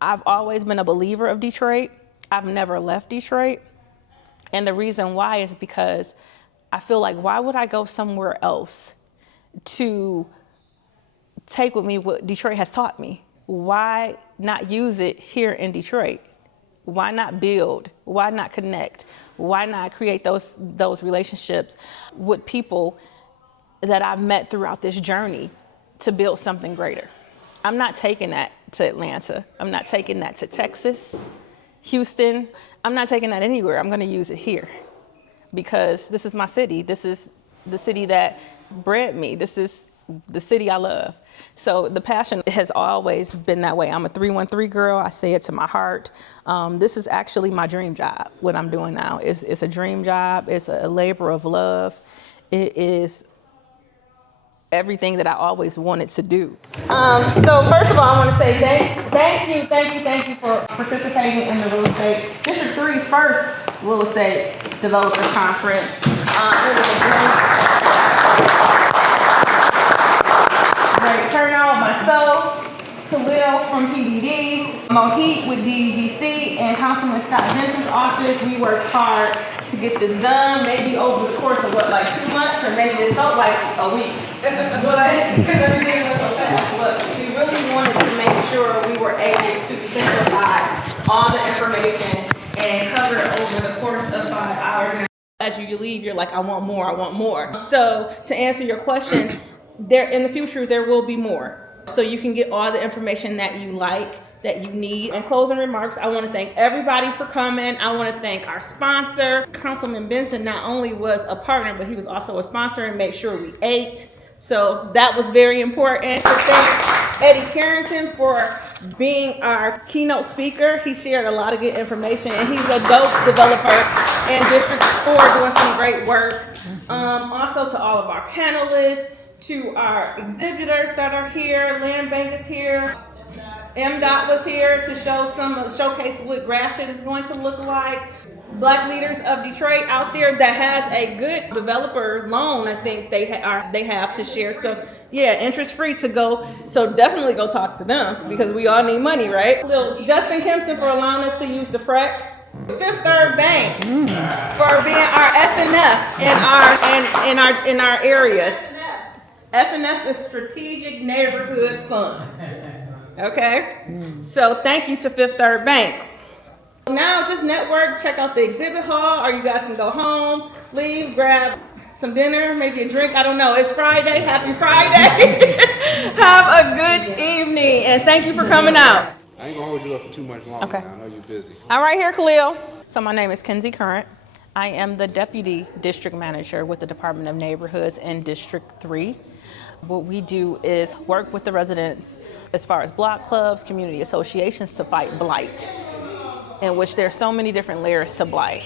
I've always been a believer of Detroit. I've never left Detroit. And the reason why is because I feel like, why would I go somewhere else to take with me what Detroit has taught me? Why not use it here in Detroit? Why not build? Why not connect? Why not create those relationships with people that I've met throughout this journey to build something greater? I'm not taking that to Atlanta. I'm not taking that to Texas, Houston. I'm not taking that anywhere. I'm going to use it here because this is my city. This is the city that bred me. This is the city I love. So the passion has always been that way. I'm a 313 girl. I say it to my heart. This is actually my dream job. What I'm doing now is it's a dream job. It's a labor of love. It is everything that I always wanted to do. So first of all, I want to say thank you for participating in the real estate District 3's first real estate developers conference. It was a great turnout. Myself, Khalil from PDD, Mohit with DGC, and Councilman Scott Jensen's office. We worked hard to get this done, maybe over the course of like 2 months, or maybe it felt like a week. But because everything was so fast, but we really wanted to make sure we were able to simplify all the information and cover it over the course of 5 hours. As you leave, you're like, I want more, I want more. So to answer your question, there in the future there will be more. So you can get all the information that you like, that you need. In closing remarks, I want to thank everybody for coming. I want to thank our sponsor. Councilman Benson not only was a partner, but he was also a sponsor and made sure we ate. So that was very important. So thank Eddy Currant for being our keynote speaker. He shared a lot of good information, and he's a dope developer in District 4 doing some great work. Also to all of our panelists, to our exhibitors that are here. Land Bank is here. MDOT was here to showcase what Gratiot is going to look like. Black leaders of Detroit out there that has a good developer loan, I think they have to share. So yeah, interest free to go. So definitely go talk to them because we all need money, right? Little Justin Kempson for allowing us to use the FREC. Fifth Third Bank for being our SNF in our areas. SNF is Strategic Neighborhood Fund. Okay? So thank you to Fifth Third Bank. Now just network, check out the exhibit hall, or you guys can go home, leave, grab some dinner, maybe a drink, I don't know. It's Friday, happy Friday. Have a good evening, and thank you for coming out. I ain't gonna hold you up for too much longer. Okay. Now. I know you're busy. I'm right here, Khalil. So my name is Kenzie Currant. I am the Deputy District Manager with the Department of Neighborhoods in District 3. What we do is work with the residents as far as block clubs, community associations to fight blight, in which there's so many different layers to blight.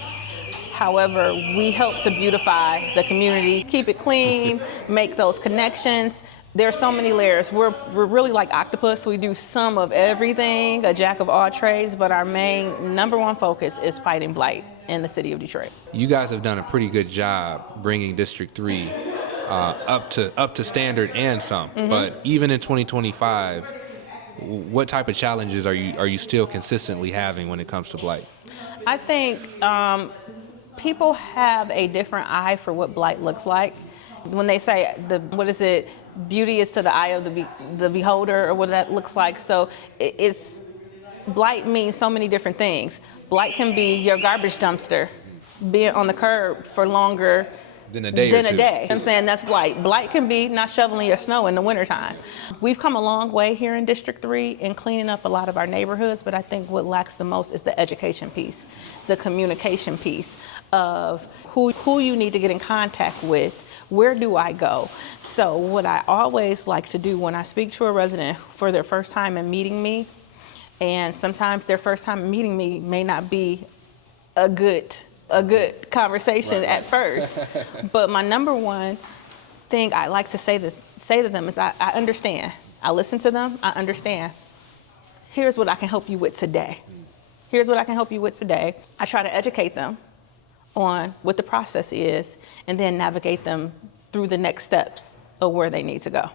However, we help to beautify the community, keep it clean, make those connections. There's so many layers. We're really like octopus. We do some of everything, a jack of all trades, but our main number one focus is fighting blight in the city of Detroit. You guys have done a pretty good job bringing District 3 up to standard and some. Mm-hmm. But even in 2025, what type of challenges are you still consistently having when it comes to blight? I think people have a different eye for what blight looks like. When they say beauty is to the eye of the beholder, or what that looks like. So blight means so many different things. Blight can be your garbage dumpster being on the curb for longer than a day. You know what I'm saying? That's blight. Blight can be not shoveling your snow in the wintertime. We've come a long way here in District 3 in cleaning up a lot of our neighborhoods, but I think what lacks the most is the education piece, the communication piece of who you need to get in contact with. Where do I go? So what I always like to do when I speak to a resident for their first time in meeting me, and sometimes their first time in meeting me may not be a good conversation at first, but my number one thing I like to say to them is I understand. I listen to them, I understand. Here's what I can help you with today. Here's what I can help you with today. I try to educate them on what the process is and then navigate them through the next steps of where they need to go.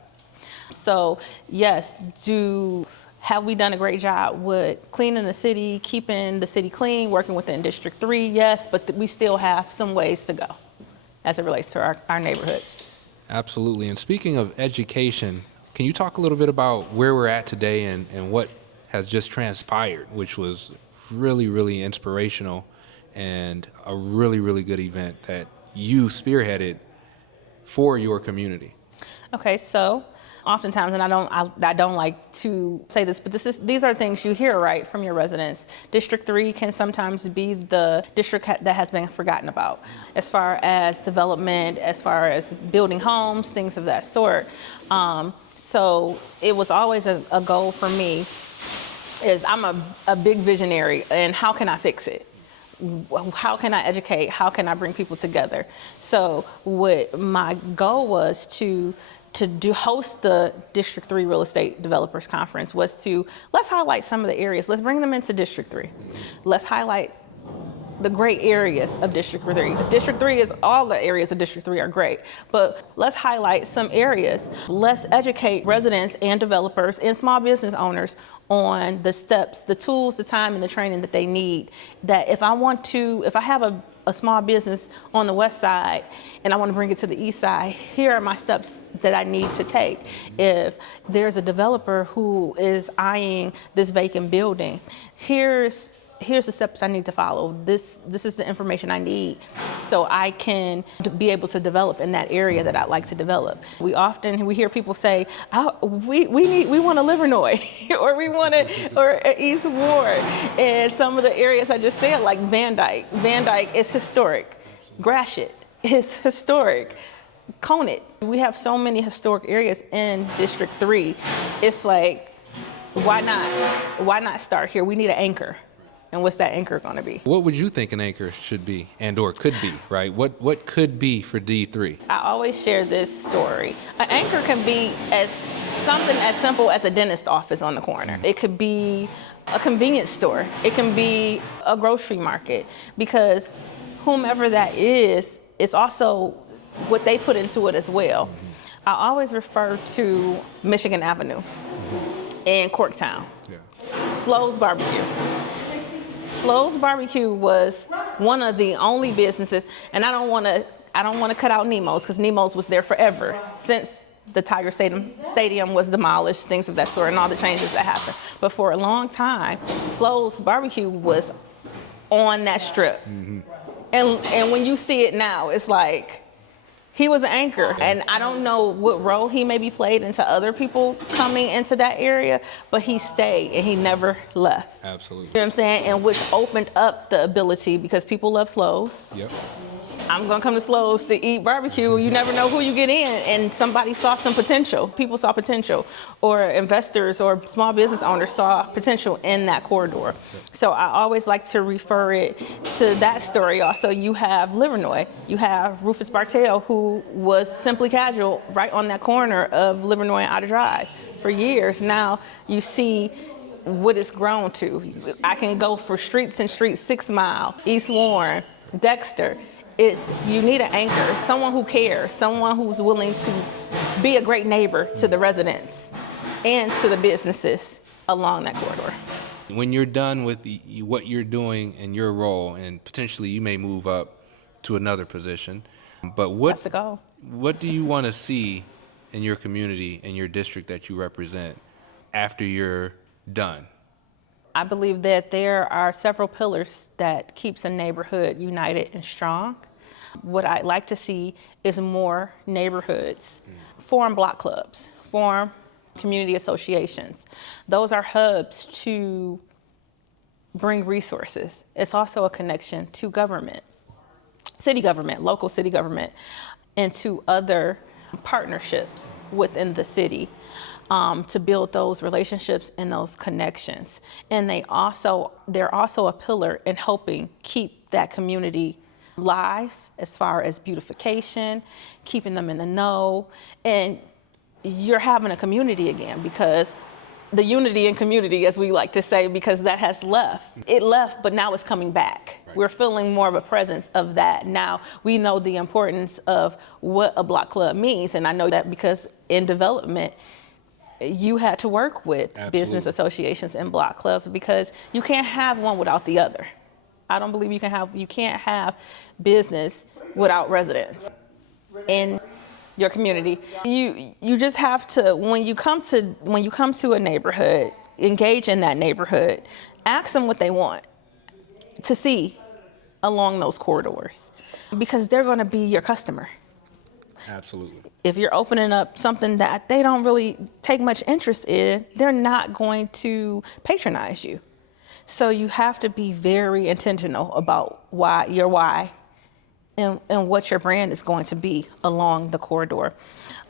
So yes, do Have we done a great job with cleaning the city, keeping the city clean, working within District 3? Yes, but we still have some ways to go as it relates to our neighborhoods. Absolutely. And speaking of education, can you talk a little bit about where we're at today and what has just transpired, which was really, really inspirational and a really, really good event that you spearheaded for your community? Okay, so oftentimes, and I don't like to say this, but these are things you hear, right, from your residents. District 3 can sometimes be the district that has been forgotten about as far as development, as far as building homes, things of that sort. So it was always a goal for me, is I'm a big visionary, and how can I fix it? How can I educate? How can I bring people together? So what my goal was to host the District 3 Real Estate Developers Conference was let's highlight some of the areas. Let's bring them into District 3. Let's highlight the great areas of District 3. District 3 is, all the areas of District 3 are great, but let's highlight some areas. Let's educate residents and developers and small business owners on the steps, the tools, the time, and the training that they need. That if I have a small business on the west side and I want to bring it to the east side, here are my steps that I need to take. If there's a developer who is eyeing this vacant building, here's the steps I need to follow. This is the information I need so I can be able to develop in that area that I'd like to develop. We hear people say, we want a Livernois or East Ward. And some of the areas I just said, like Van Dyke is historic. Gratiot is historic. Conant. We have so many historic areas in District 3. It's like, why not start here? We need an anchor. And what's that anchor going to be? What would you think an anchor should be and or could be, right? What could be for D3? I always share this story. An anchor can be something as simple as a dentist office on the corner. It could be a convenience store. It can be a grocery market, because whomever that is, it's also what they put into it as well. I always refer to Michigan Avenue in Corktown. Yeah. Slo's Barbecue. Slo's Barbecue was one of the only businesses, and I don't want to cut out Nemo's, because Nemo's was there forever since the Tiger Stadium was demolished, things of that sort, and all the changes that happened. But for a long time, Slo's Barbecue was on that strip. Mm-hmm. And when you see it now, it's like, he was an anchor, and I don't know what role he maybe played into other people coming into that area, but he stayed and he never left. Absolutely. You know what I'm saying? And which opened up the ability, because people love Slo's. Yep. I'm gonna come to Slo's to eat barbecue. You never know who you get in, and somebody saw some potential. People saw potential, or investors or small business owners saw potential in that corridor. So I always like to refer it to that story. Also, you have Livernois. You have Rufus Bartell, who was Simply Casual right on that corner of Livernois and Otter Drive for years. Now you see what it's grown to. I can go for streets and streets, 6 Mile, East Warren, Dexter. You need an anchor, someone who cares, someone who's willing to be a great neighbor to the residents and to the businesses along that corridor. When you're done with what you're doing and your role, and potentially you may move up to another position, but That's the goal. What do you want to see in your community and your district that you represent after you're done? I believe that there are several pillars that keeps a neighborhood united and strong. What I'd like to see is more neighborhoods form block clubs, form community associations. Those are hubs to bring resources. It's also a connection to government, city government, local city government, and to other partnerships within the city. To build those relationships and those connections. And they're also a pillar in helping keep that community live as far as beautification, keeping them in the know, and you're having a community again, because the unity in community, as we like to say, because that has left. It left, but now it's coming back. Right. We're feeling more of a presence of that. Now we know the importance of what a block club means, and I know that because in development, you had to work with business associations and block clubs, because you can't have one without the other. I don't believe you can't have business without residents in your community. You just have to, when you come to a neighborhood, engage in that neighborhood, ask them what they want to see along those corridors, because they're going to be your customer. Absolutely. If you're opening up something that they don't really take much interest in, they're not going to patronize you. So you have to be very intentional about why and what your brand is going to be along the corridor.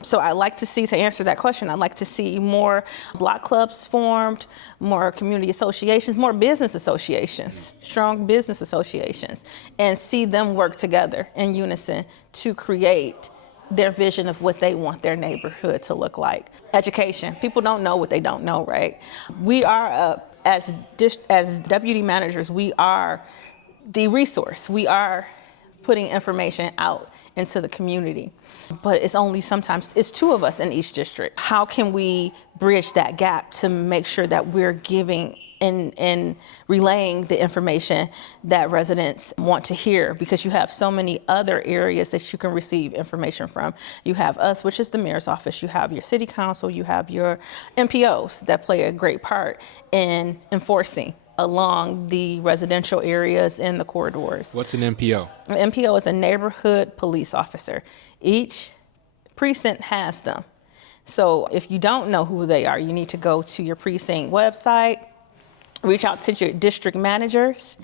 So I like to see, to answer that question, I'd like to see more block clubs formed, more community associations, more business associations, strong business associations, and see them work together in unison to create their vision of what they want their neighborhood to look like. Education. People don't know what they don't know, right? We are, as deputy managers, we are the resource. We are putting information out into the community. But it's two of us in each district. How can we bridge that gap to make sure that we're giving and relaying the information that residents want to hear? Because you have so many other areas that you can receive information from. You have us, which is the mayor's office. You have your city council. You have your MPOs that play a great part in enforcing along the residential areas in the corridors. What's an MPO? An MPO is a neighborhood police officer. Each precinct has them. So if you don't know who they are, you need to go to your precinct website, reach out to your district managers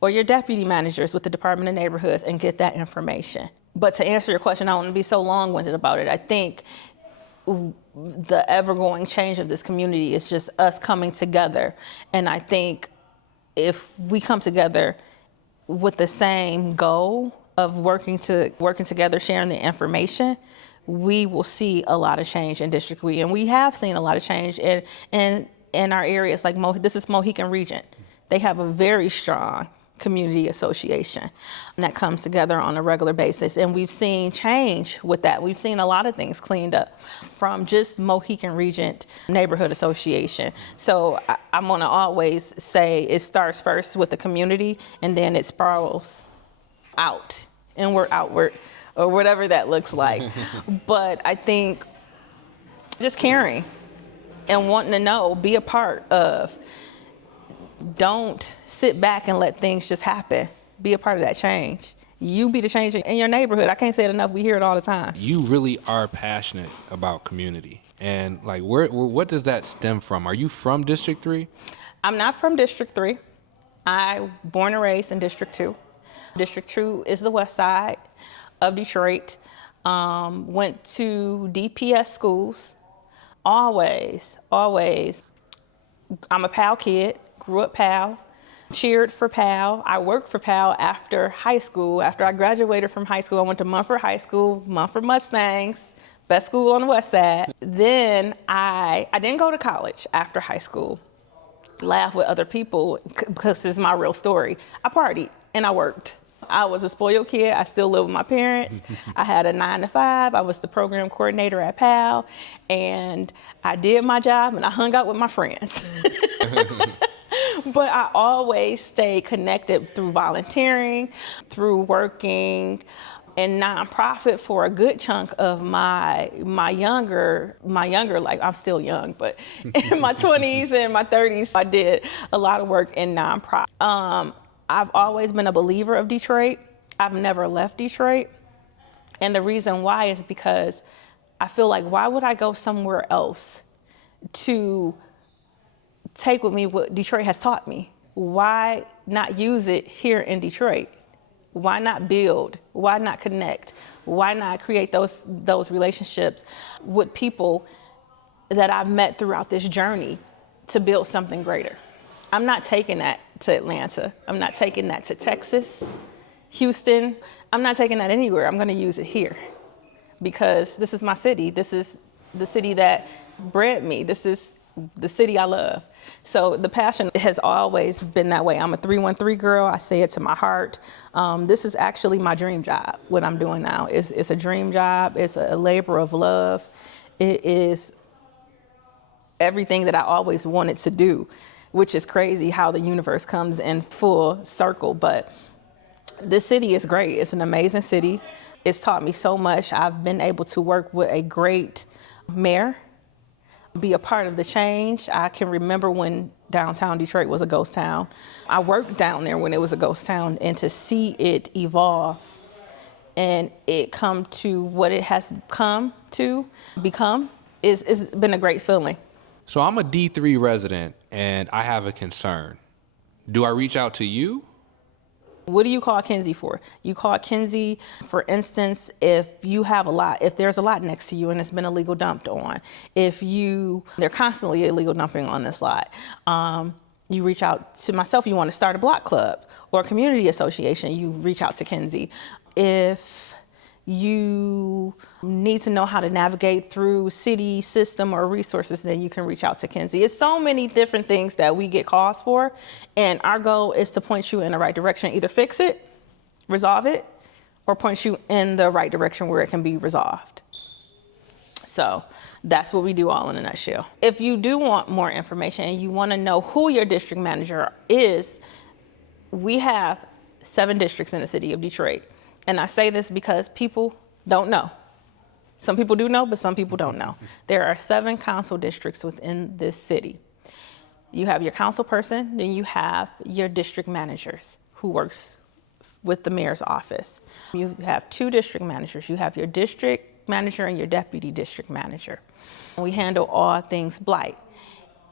or your deputy managers with the Department of Neighborhoods and get that information. But to answer your question, I don't want to be so long-winded about it. I think the ever-going change of this community is just us coming together. And I think if we come together with the same goal of working together, sharing the information, we will see a lot of change in District 3. And we have seen a lot of change in our areas, like this is Mohican Region. They have a very strong community association that comes together on a regular basis. And we've seen change with that. We've seen a lot of things cleaned up from just Mohican Region Neighborhood Association. So I'm gonna always say it starts first with the community and then it spirals out, inward, outward, or whatever that looks like. But I think just caring and wanting to know, be a part of. Don't sit back and let things just happen. Be a part of that change. You be the change in your neighborhood. I can't say it enough. We hear it all the time. You really are passionate about community. And like, what does that stem from? Are you from District 3? I'm not from District 3. I'm born and raised in District 2. District 2 is the west side of Detroit. Went to DPS schools. Always. I'm a PAL kid. Grew up PAL, cheered for PAL. I worked for PAL after high school. After I graduated from high school, I went to Mumford High School, Mumford Mustangs, best school on the west side. Then I didn't go to college after high school. Laugh with other people because this is my real story. I partied and I worked. I was a spoiled kid. I still live with my parents. I had a 9 to 5. I was the program coordinator at PAL, and I did my job and I hung out with my friends. But I always stayed connected through volunteering, through working in nonprofit for a good chunk of my younger life. I'm still young, but in my 20s and my 30s, I did a lot of work in nonprofit. I've always been a believer of Detroit. I've never left Detroit. And the reason why is because I feel like, why would I go somewhere else to take with me what Detroit has taught me? Why not use it here in Detroit? Why not build? Why not connect? Why not create those relationships with people that I've met throughout this journey to build something greater? I'm not taking that to Atlanta. I'm not taking that to Texas, Houston. I'm not taking that anywhere. I'm gonna use it here because this is my city. This is the city that bred me. This is the city I love. So the passion has always been that way. I'm a 313 girl. I say it to my heart. This is actually my dream job. What I'm doing now is a dream job. It's a labor of love. It is everything that I always wanted to do, which is crazy how the universe comes in full circle. But this city is great. It's an amazing city. It's taught me so much. I've been able to work with a great mayor, be a part of the change. I can remember when downtown Detroit was a ghost town. I worked down there when it was a ghost town, and to see it evolve and it come to what it has come to become is been a great feeling. So I'm a D3 resident and I have a concern. Do I reach out to you? What do you call Kenzie for? You call Kenzie, for instance, if there's a lot next to you and it's been illegal dumped on, they're constantly illegal dumping on this lot. You reach out to myself, you want to start a block club or a community association, you reach out to Kenzie. If you need to know how to navigate through city system or resources, then you can reach out to Kenzie. It's so many different things that we get calls for, and our goal is to point you in the right direction, either fix it, resolve it, or point you in the right direction where it can be resolved. So that's what we do all in a nutshell. If you do want more information and you want to know who your district manager is, we have 7 districts in the city of Detroit. And I say this because people don't know. Some people do know, but some people don't know. There are 7 council districts within this city. You have your council person, then you have your district managers who works with the mayor's office. You have 2 district managers. You have your district manager and your deputy district manager. We handle all things Blight.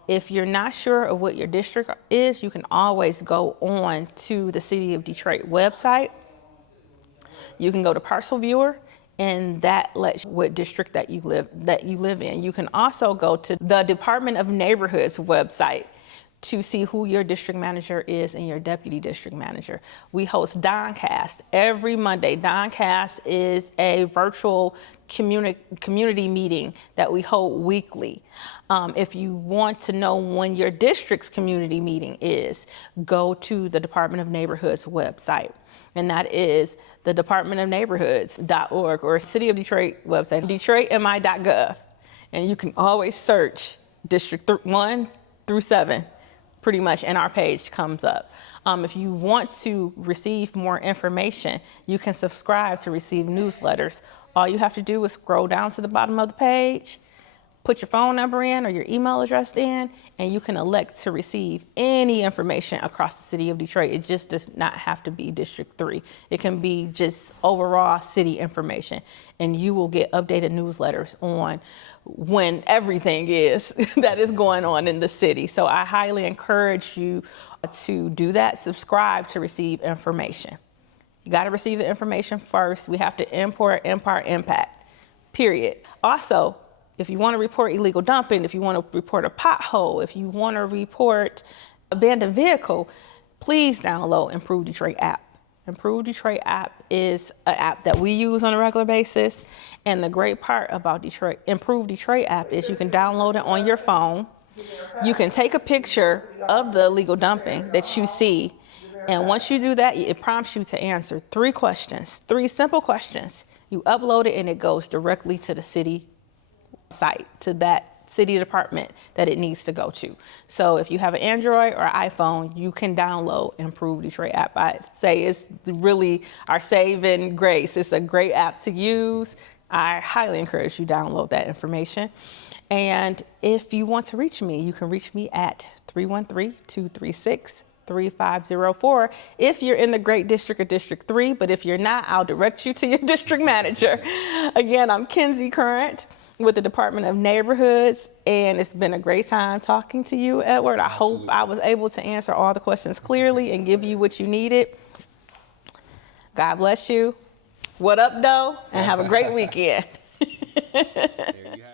If you're not sure of what your district is, you can always go on to the City of Detroit website. You can go to Parcel Viewer, and that lets you what district that you live in. You can also go to the Department of Neighborhoods website to see who your district manager is and your deputy district manager. We host Doncast every Monday. Doncast is a virtual community meeting that we hold weekly. If you want to know when your district's community meeting is, go to the Department of Neighborhoods website. And that is the departmentofneighborhoods.org or City of Detroit website, detroitmi.gov. And you can always search District 1 through 7, pretty much, and our page comes up. If you want to receive more information, you can subscribe to receive newsletters. All you have to do is scroll down to the bottom of the page, put your phone number in or your email address in, and you can elect to receive any information across the city of Detroit. It just does not have to be District 3. It can be just overall city information, and you will get updated newsletters on when everything is that is going on in the city. So I highly encourage you to do that. Subscribe to receive information. You got to receive the information first. We have to import impact, period. Also, if you want to report illegal dumping, if you want to report a pothole, if you want to report abandoned vehicle, please download Improve Detroit app. Improve Detroit app is an app that we use on a regular basis. And the great part about Improve Detroit app is you can download it on your phone. You can take a picture of the illegal dumping that you see. And once you do that, it prompts you to answer 3 questions, 3 simple questions. You upload it and it goes directly to the city site, to that city department that it needs to go to. So if you have an Android or iPhone, you can download Improve Detroit app. I say it's really our saving grace. It's a great app to use. I highly encourage you to download that information. And if you want to reach me, you can reach me at 313-236-3504 if you're in the Great District or District 3, but if you're not, I'll direct you to your district manager. Again, I'm Kenzie Currant with the Department of Neighborhoods, and it's been a great time talking to you, Edward. I hope I was able to answer all the questions clearly and give you what you needed. God bless you. What up, though? And have a great weekend. There you have it.